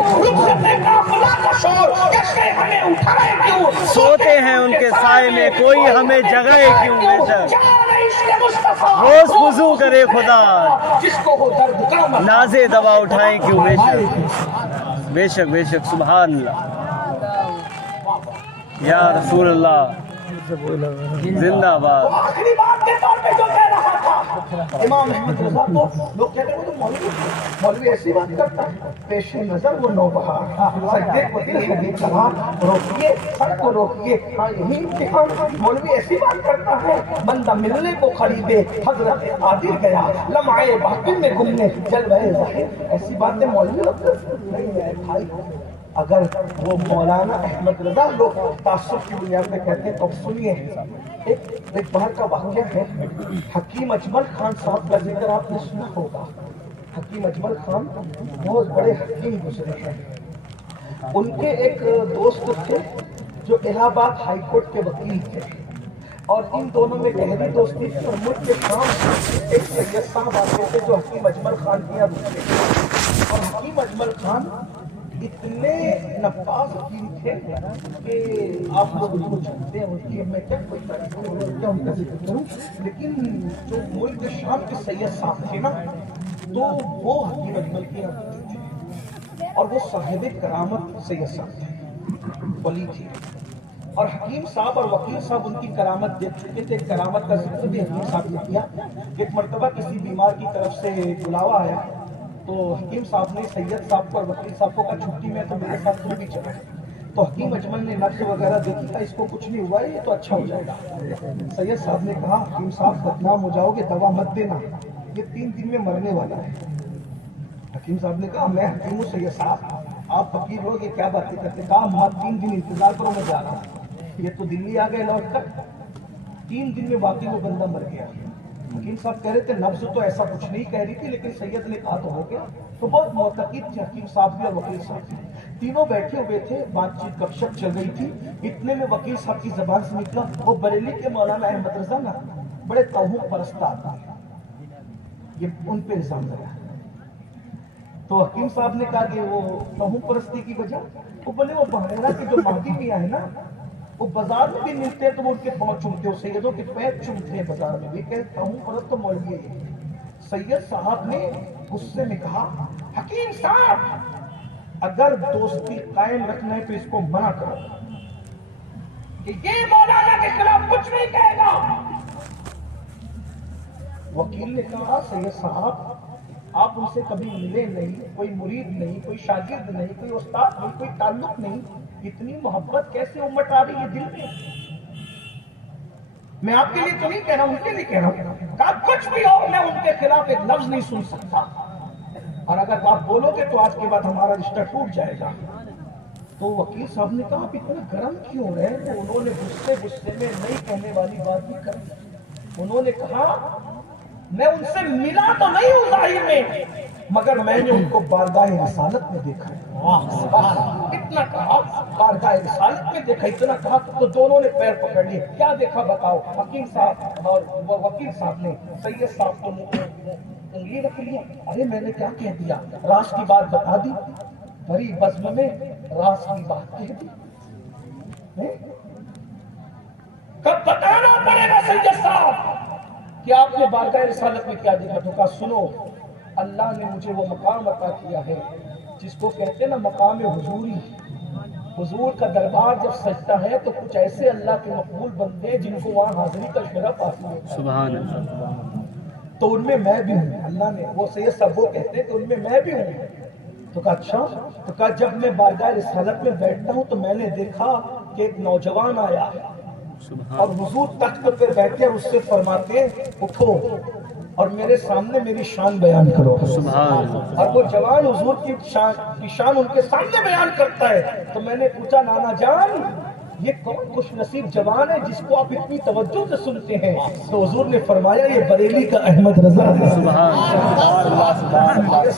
سوتے ہیں ان کے سائے میں کوئی ہمیں جگائے کیوں، روز وضو کرے خدا نازے دوا اٹھائیں کیوں۔ بے شک بے شک بے شک، سبحان اللہ، یا رسول اللہ زندہ باد۔ آخری بات کے طور پہ جو کہہ رہا تھا امام احمد رضا کو لوگ کہتے ہیں وہ تو مولوی ایسی بات کرتا ہے، پیش نظر وہ نوبہا، سجدے کو دل ہے کہا روکیے، سڑک کو روکیے، ہاں یہی امتحان، مولوی ایسی بات کرتا ہے، بندہ ملنے کو خریدے حضرت عادل گیا، لمحے باطن میں گمنے جلوہ ظاہر، ایسی باتیں مولوی لوگ نہیں ہے بھائی۔ اگر وہ مولانا احمد رضا لوگ تعصب کی بنیاد پہ کہتے ہیں تو سنیے، ایک بار کا واقعہ ہے، حکیم اجمل خان صاحب کا ذکر آپ نے سنا ہوگا۔ حکیم اجمل خان بہت بڑے حکیم گزرے ہیں، ان کے ایک دوست تھے جو الہ آباد ہائی کورٹ کے وکیل تھے، اور ان دونوں میں گہری دوستی تھی، اور ملک کے شام سے ایک سید صاحب آتے تھے جو حکیم اجمل خان کے یہاں رکتے تھے، اور حکیم اجمل خان اتنے نفاذ حکیم تھے کہ آپ لوگ ان کو جانتے ہیں، ان کی میں کیا کوئی تعریف کروں کیا ان کا ذکر کروں، لیکن جو ملک شام کے سید صاحب تھے نا تو وہ حکیم اجمل کے یہاں رکتے تھے، اور وہ صاحب کرامت سید صاحب تھے، ولی تھے، اور حکیم صاحب اور وکیل صاحب ان کی کرامت دیکھ چکے تھے۔ کرامت کا ذکر بھی حکیم صاحب نے کیا۔ ایک مرتبہ کسی بیمار کی طرف سے بلاوا آیا تو حکیم صاحب نے سید صاحب کو اور وکیل صاحب کو کہا چھٹی میں تو میرے ساتھ تم بھی چلے۔ تو حکیم اجمل نے نبض وغیرہ دیکھی، کہا اس کو کچھ نہیں ہوا ہے، یہ تو اچھا ہو جائے گا۔ سید صاحب نے کہا حکیم صاحب بدنام ہو جاؤ گے، دوا مت دینا، یہ 3 دن میں مرنے والا ہے۔ حکیم صاحب نے کہا میں حکیم ہوں سید صاحب، آپ فقیر ہو، یہ کیا باتیں کرتے؟ کہا ماں 3 دن انتظار کرو، میں جا رہا ہوں۔ یہ تو دلی آ گئے لوٹ کر، 3 دن میں واقعی وہ بندہ مر گیا۔ حکیم صاحب کہہ رہے تھے نبض تو ایسا کچھ نہیں کہہ رہی تھی، لیکن سید نے کہا تو ہو گیا۔ تو بہت معتقد تھے حکیم صاحب بھی اور وکیل صاحب بھی، تینوں بیٹھے ہوئے تھے، بات چیت گپ شپ چل رہی تھی۔ اتنے میں وکیل صاحب کی زبان سے نکلا، وہ بریلی کے مولانا احمد رضا نا بڑے توہم پرست آدمی ہیں، یہ ان پہ الزام لگا۔ تو حکیم صاحب نے کہا کہ وہ توہم پرستی کی وجہ، وہ بولے وہ بحیرہ کے جو مہدی میاں ہے نا وہ بازار میں بھی ملتے ہیں تو وہ ان کے پاؤں چومتے ہو، سیدوں کے پیر چومتے ہیں بازار میں بھی، کہتے ہوں پرست تو مولوی ہے۔ سید صاحب نے غصے میں کہا حکیم صاحب اگر دوستی قائم رکھنا ہے تو اس کو منع کرو کہ یہ مولانا کے خلاف کچھ نہیں کہے گا۔ وکیل نے کہا سید صاحب آپ ان سے کبھی ملے نہیں، کوئی مرید نہیں، کوئی شاگرد نہیں، کوئی استاد نہیں، کوئی تعلق نہیں، اتنی محبت کیسے امٹ آ رہی ہے دل میں؟ میں آپ کے لیے تو نہیں کہہ رہا ہوں، ان کے لیے کہہ رہا ہوں، کہا کچھ بھی ہو میں ان کے خلاف ایک لفظ نہیں سن سکتا، اور اگر آپ بولو گے تو آج کے بعد ہمارا رشتہ ٹوٹ جائے گا۔ تو وکیل صاحب نے کہا آپ اتنا گرم کیوں ہو رہے ہیں؟ تو انہوں نے غصے میں نہیں کہنے والی بات بھی کر دی۔ انہوں نے کہا میں ان سے ملا تو نہیں ہوں ظاہر میں، مگر میں نے ان کو بارگاہ رسالت میں دیکھا ہے۔ اتنا کہا بارگاہ رسالت میں دیکھا، اتنا کہا تو دونوں نے پیر پکڑ لیے۔ کیا دیکھا بتاؤ؟ حکیم صاحب اور وکیل صاحب نے سید صاحب کو انگلی رکھ لیا۔ ارے میں نے کیا کہہ دیا؟ راز کی بات بتا دی، بھری بزم میں راز کی بات کہہ دی۔ کب بتانا پڑے گا سید صاحب کہ آپ نے بارگاہ رسالت میں کیا دیکھا؟ تو کہا سنو اللہ نے مجھے وہ مقام عطا کیا ہے جس کو کہتے ہیں نا مقام حضوری۔ حضور کا دربار جب سجتا ہے تو کچھ ایسے اللہ کے مقبول بندے جن کو وہاں حاضری کا شرف حاصل ہے، سبحان اللہ، تو ان میں میں بھی ہوں۔ اللہ نے وہ سید صاحب وہ کہتے ہیں کہ ان میں میں بھی ہوں۔ تو کہا اچھا؟ تو کہا جب میں بارگاہ رسالت میں بیٹھتا ہوں تو میں نے دیکھا کہ ایک نوجوان آیا اور حضور تخت پہ بیٹھے اور اس سے فرماتے اٹھو اور میرے سامنے میری شان بیان کرو۔ اور وہ جوان حضور کی شان ان کے سامنے بیان کرتا ہے۔ تو میں نے پوچھا نانا جان یہ کون خوش نصیب جوان ہے جس کو آپ اتنی توجہ سے سنتے ہیں؟ تو حضور نے فرمایا یہ بریلی کا احمد رضا ہے۔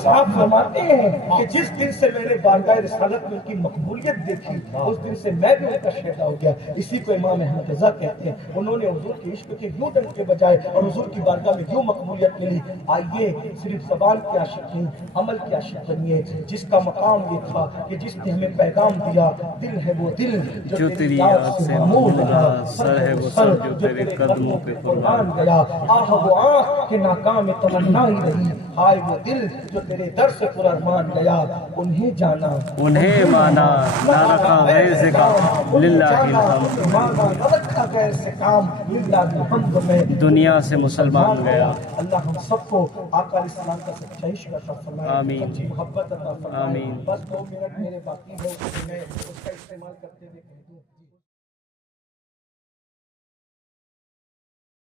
صاحب فرماتے ہیں کہ جس دن سے میں نے بارگاہ رسالت میں ان کی مقبولیت دیکھی اس دن سے میں بھی ان کا شہدا ہو گیا۔ اسی کو امام احمد رضا کہتے ہیں۔ انہوں نے حضور کے عشق کے یوں ڈنک کے بجائے اور حضور کی بارگاہ میں یوں مقبولیت ملی۔ آئیے صرف زبان کے عاشق نہیں عمل کے عاشق بنیے، جس کا مقام یہ تھا کہ جس نے ہمیں پیغام دیا دل ہے وہ دل جو تیری یاد سے محمود رہا، سر ہے وہ سر جو تیرے قدموں پہ قربان گیا، آہ وہ آنکھ کہ ناکام تمنا ہی رہی، ہائے وہ دل جو تیرے در سے پرارمان گیا، انہیں جانا انہیں مانا نہ رکھا غیر سے کام للہ الحمد، مانا نہ رکھا غیر سے کام للہ الحمد میں دنیا سے مسلمان گیا۔ اللہ ہم سب کو آقا علیہ السلام کا سچا عشق عطا فرمائے، آمین، سچی محبت عطا فرمائے۔ آمین۔ بس 2 منٹ میرے باقی ہے، میں اس کا استعمال کرتے ہوئے کہہ دوں